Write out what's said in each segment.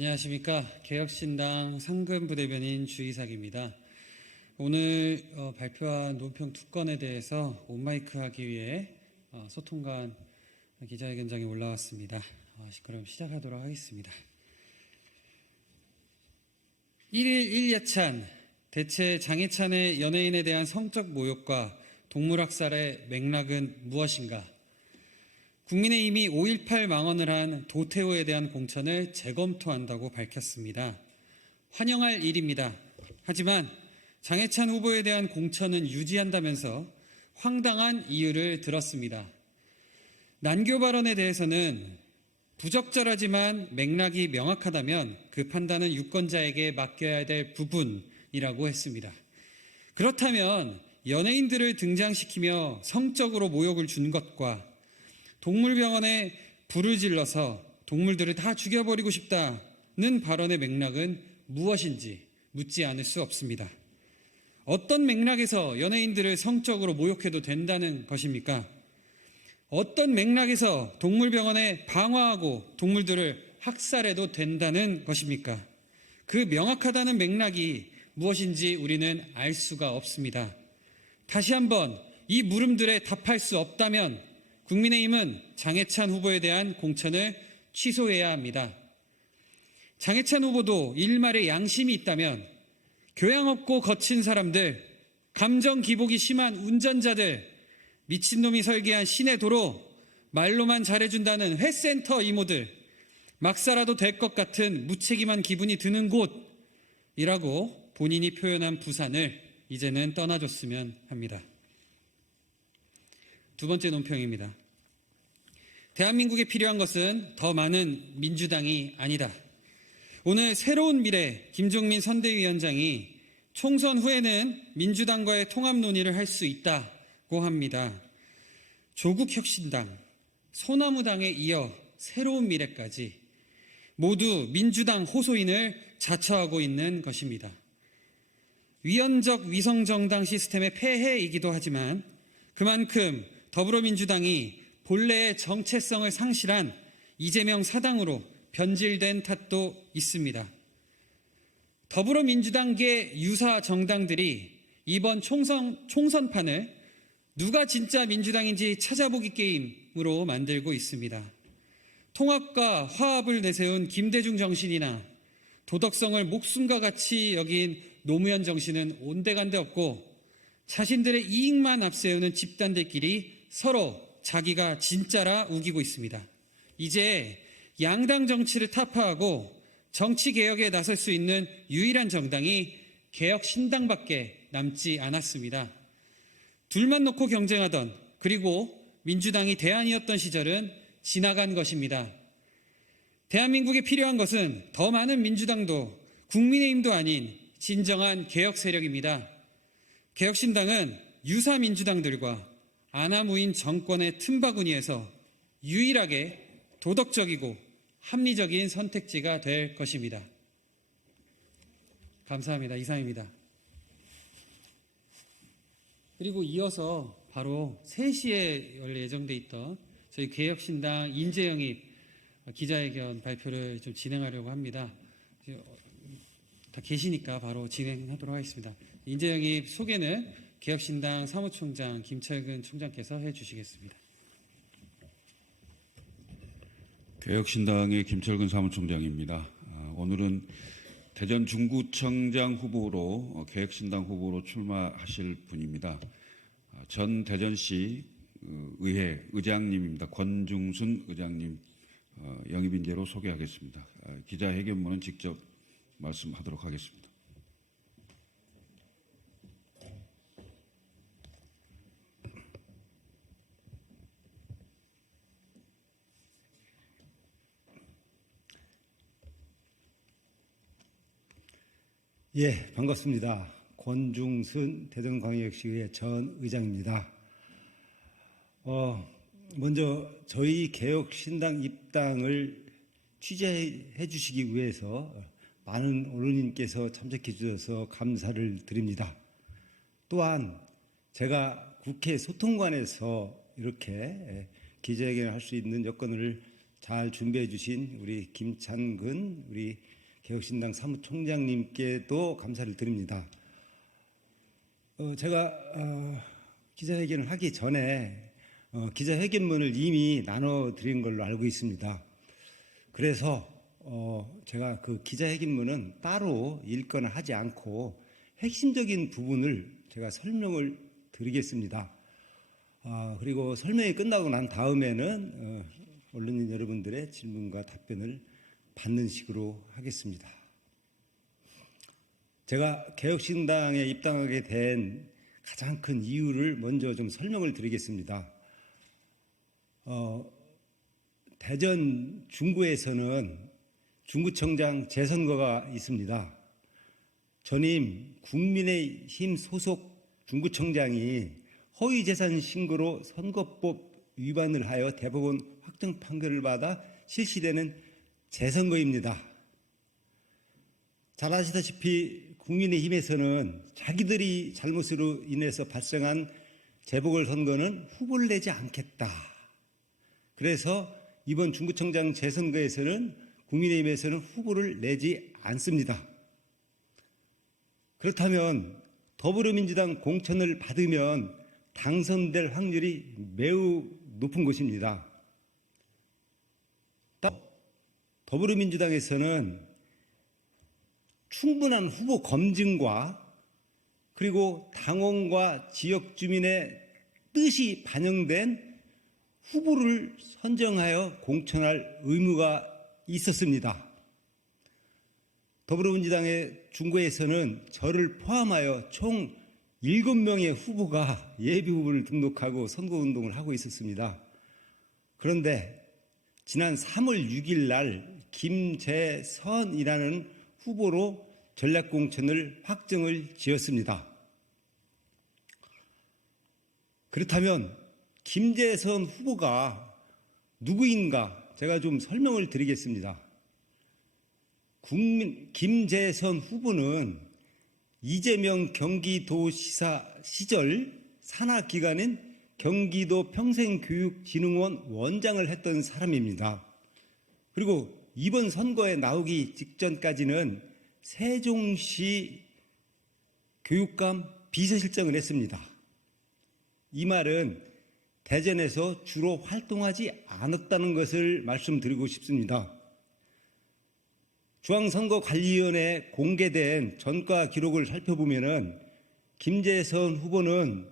안녕하십니까. 개혁신당 상근부대변인 주이삭입니다. 오늘 발표한 논평 두 건에 대해서 온마이크 하기 위해 소통관 기자회견장에 올라왔습니다. 그럼 시작하도록 하겠습니다. 1일 1예찬, 대체 장해찬의 연예인에 대한 성적 모욕과 동물학살의 맥락은 무엇인가? 국민의힘이 5.18 망언을 한 도태우에 대한 공천을 재검토한다고 밝혔습니다. 환영할 일입니다. 하지만 장해찬 후보에 대한 공천은 유지한다면서 황당한 이유를 들었습니다. 난교 발언에 대해서는 부적절하지만 맥락이 명확하다면 그 판단은 유권자에게 맡겨야 될 부분이라고 했습니다. 그렇다면 연예인들을 등장시키며 성적으로 모욕을 준 것과 동물병원에 불을 질러서 동물들을 다 죽여버리고 싶다는 발언의 맥락은 무엇인지 묻지 않을 수 없습니다. 어떤 맥락에서 연예인들을 성적으로 모욕해도 된다는 것입니까? 어떤 맥락에서 동물병원에 방화하고 동물들을 학살해도 된다는 것입니까? 그 명확하다는 맥락이 무엇인지 우리는 알 수가 없습니다. 다시 한번 이 물음들에 답할 수 없다면 국민의힘은 장해찬 후보에 대한 공천을 취소해야 합니다. 장해찬 후보도 일말의 양심이 있다면 교양 없고 거친 사람들, 감정 기복이 심한 운전자들, 미친놈이 설계한 시내 도로, 말로만 잘해준다는 회센터 이모들, 막 살아도 될 것 같은 무책임한 기분이 드는 곳이라고 본인이 표현한 부산을 이제는 떠나줬으면 합니다. 두 번째 논평입니다. 대한민국에 필요한 것은 더 많은 민주당이 아니다. 오늘 새로운 미래 김종민 선대위원장이 총선 후에는 민주당과의 통합 논의를 할 수 있다고 합니다. 조국혁신당, 소나무당에 이어 새로운 미래까지 모두 민주당 호소인을 자처하고 있는 것입니다. 위헌적 위성정당 시스템의 폐해이기도 하지만 그만큼 더불어민주당이 본래의 정체성을 상실한 이재명 사당으로 변질된 탓도 있습니다. 더불어민주당계 유사 정당들이 이번 총선판을 누가 진짜 민주당인지 찾아보기 게임으로 만들고 있습니다. 통합과 화합을 내세운 김대중 정신이나 도덕성을 목숨과 같이 여긴 노무현 정신은 온데간데 없고 자신들의 이익만 앞세우는 집단들끼리 서로 자기가 진짜라 우기고 있습니다. 이제 양당 정치를 타파하고 정치개혁에 나설 수 있는 유일한 정당이 개혁신당밖에 남지 않았습니다. 둘만 놓고 경쟁하던 그리고 민주당이 대안이었던 시절은 지나간 것입니다. 대한민국에 필요한 것은 더 많은 민주당도 국민의힘도 아닌 진정한 개혁 세력입니다. 개혁신당은 유사 민주당들과 아나무인 정권의 틈바구니에서 유일하게 도덕적이고 합리적인 선택지가 될 것입니다. 감사합니다. 이상입니다. 그리고 이어서 바로 3시에 원래 예정돼 있던 저희 개혁신당 인재영입 기자회견 발표를 좀 진행하려고 합니다. 다 계시니까 바로 진행하도록 하겠습니다. 인재영입 소개는 개혁신당 사무총장 김철근 총장께서 해주시겠습니다. 개혁신당의 김철근 사무총장입니다. 오늘은 대전 중구청장 후보로 개혁신당 후보로 출마하실 분입니다. 전 대전시 의회 의장님입니다. 권중순 의장님 영입인재로 소개하겠습니다. 기자회견문은 직접 말씀하도록 하겠습니다. 예, 반갑습니다. 권중순 대전광역시의회 전 의장입니다. 먼저 저희 개혁신당 입당을 취재해 주시기 위해서 많은 언론인께서 참석해 주셔서 감사를 드립니다. 또한 제가 국회 소통관에서 이렇게 기자회견을 할 수 있는 여건을 잘 준비해 주신 우리 김찬근 우리 개혁신당 사무총장님께도 감사를 드립니다. 제가 기자회견을 하기 전에 기자회견문을 이미 나눠드린 걸로 알고 있습니다. 그래서 제가 그 기자회견문은 따로 읽거나 하지 않고 핵심적인 부분을 제가 설명을 드리겠습니다. 그리고 설명이 끝나고 난 다음에는 언론인 여러분들의 질문과 답변을 받는 식으로 하겠습니다. 제가 개혁신당에 입당하게 된 가장 큰 이유를 먼저 좀 설명을 드리겠습니다. 대전 중구에서는 중구청장 재선거가 있습니다. 전임 국민의힘 소속 중구청장이 허위재산 신고로 선거법 위반을 하여 대법원 확정 판결을 받아 실시되는 재선거입니다. 잘 아시다시피 국민의힘에서는 자기들이 잘못으로 인해서 발생한 재보궐선거는 후보를 내지 않겠다. 그래서 이번 중구청장 재선거에서는 국민의힘에서는 후보를 내지 않습니다. 그렇다면 더불어민주당 공천을 받으면 당선될 확률이 매우 높은 것입니다. 더불어민주당에서는 충분한 후보 검증과 그리고 당원과 지역 주민의 뜻이 반영된 후보를 선정하여 공천할 의무가 있었습니다. 더불어민주당의 중구에서는 저를 포함하여 총 7명의 후보가 예비후보를 등록하고 선거운동을 하고 있었습니다. 그런데 지난 3월 6일 날 김재선이라는 후보로 전략공천을 확정을 지었습니다. 그렇다면 김재선 후보가 누구인가 제가 좀 설명을 드리겠습니다. 김재선 후보는 이재명 경기도지사 시절 산하기관인 경기도 평생교육진흥원 원장을 했던 사람입니다. 그리고 이번 선거에 나오기 직전까지는 세종시 교육감 비서실장을 했습니다. 이 말은 대전에서 주로 활동하지 않았다는 것을 말씀드리고 싶습니다. 중앙선거관리위원회에 공개된 전과 기록을 살펴보면 김재선 후보는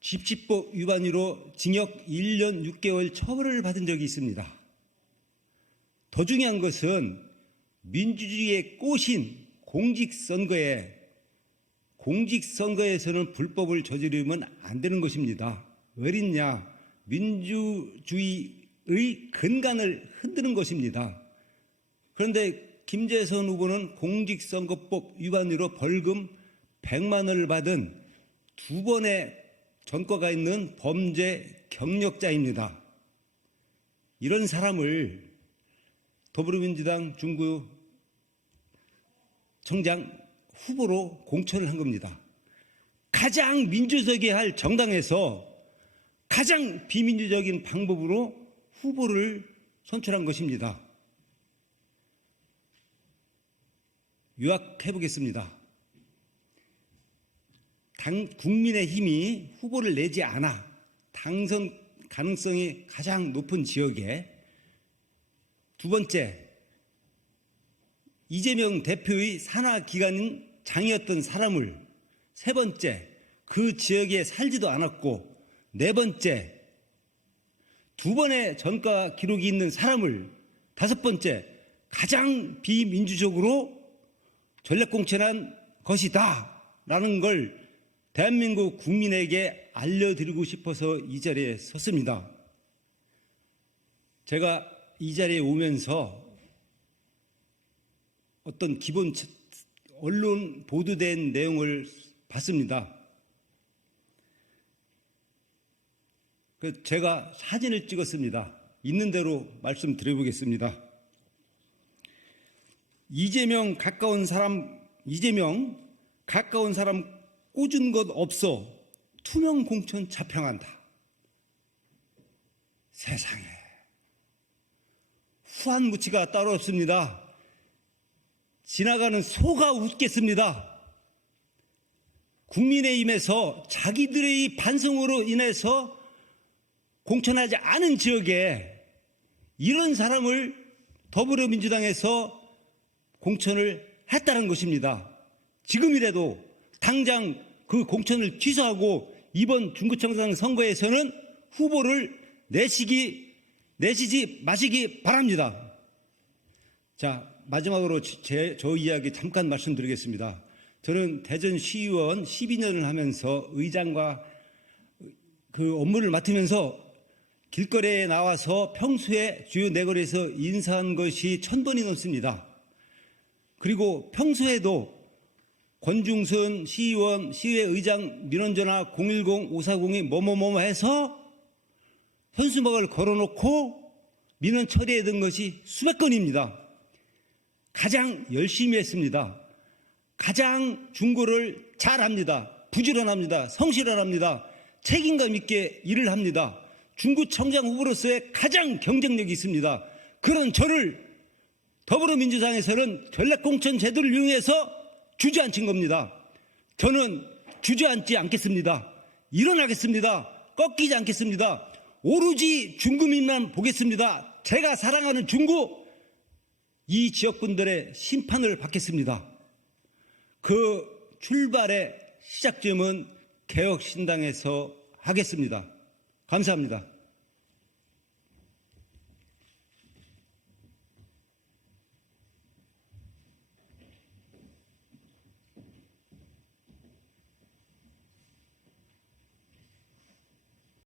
집시법 위반으로 징역 1년 6개월 처벌을 받은 적이 있습니다. 더 중요한 것은 민주주의의 꽃인 공직선거에서는 불법을 저지르면 안 되는 것입니다. 왜냐? 민주주의의 근간을 흔드는 것입니다. 그런데 김재선 후보는 공직선거법 위반으로 벌금 100만 원을 받은 2번의 전과가 있는 범죄 경력자입니다. 이런 사람을 더불어민주당 중구청장 후보로 공천을 한 겁니다. 가장 민주적이어야 할 정당에서 가장 비민주적인 방법으로 후보를 선출한 것입니다. 요약해 보겠습니다. 국민의힘이 후보를 내지 않아 당선 가능성이 가장 높은 지역에, 두 번째, 이재명 대표의 산하기관인 장이었던 사람을, 세 번째, 그 지역에 살지도 않았고, 네 번째, 2번의 전과 기록이 있는 사람을, 다섯 번째, 가장 비민주적으로 전략공천한 것이다 라는 걸 대한민국 국민에게 알려드리고 싶어서 이 자리에 섰습니다. 제가 이 자리에 오면서 어떤 기본 언론 보도된 내용을 봤습니다. 제가 사진을 찍었습니다. 있는 대로 말씀드려보겠습니다. 이재명 가까운 사람 꽂은 것 없어 투명 공천 자평한다. 세상에, 후한무치가 따로 없습니다. 지나가는 소가 웃겠습니다. 국민의힘에서 자기들의 반성으로 인해서 공천하지 않은 지역에 이런 사람을 더불어민주당에서 공천을 했다는 것입니다. 지금이라도 당장 그 공천을 취소하고 이번 중구청장 선거에서는 후보를 내시지 마시기 바랍니다. 자, 마지막으로 저 이야기 잠깐 말씀드리겠습니다. 저는 대전시의원 12년을 하면서 의장과 그 업무를 맡으면서 길거리에 나와서 평소에 주요 내거리에서 인사한 것이 1000번이 넘습니다. 그리고 평소에도 권중선 시의원, 시의회의장 민원전화 010-540이 뭐뭐뭐 해서 현수막을 걸어놓고 민원 처리했던 것이 수백 건입니다. 가장 열심히 했습니다. 가장 중고를 잘합니다. 부지런합니다. 성실합니다. 책임감 있게 일을 합니다. 중구청장 후보로서의 가장 경쟁력이 있습니다. 그런 저를 더불어민주당에서는 전략공천 제도를 이용해서 주저앉힌 겁니다. 저는 주저앉지 않겠습니다. 일어나겠습니다. 꺾이지 않겠습니다. 오로지 중구민만 보겠습니다. 제가 사랑하는 중구, 이 지역분들의 심판을 받겠습니다. 그 출발의 시작점은 개혁신당에서 하겠습니다. 감사합니다.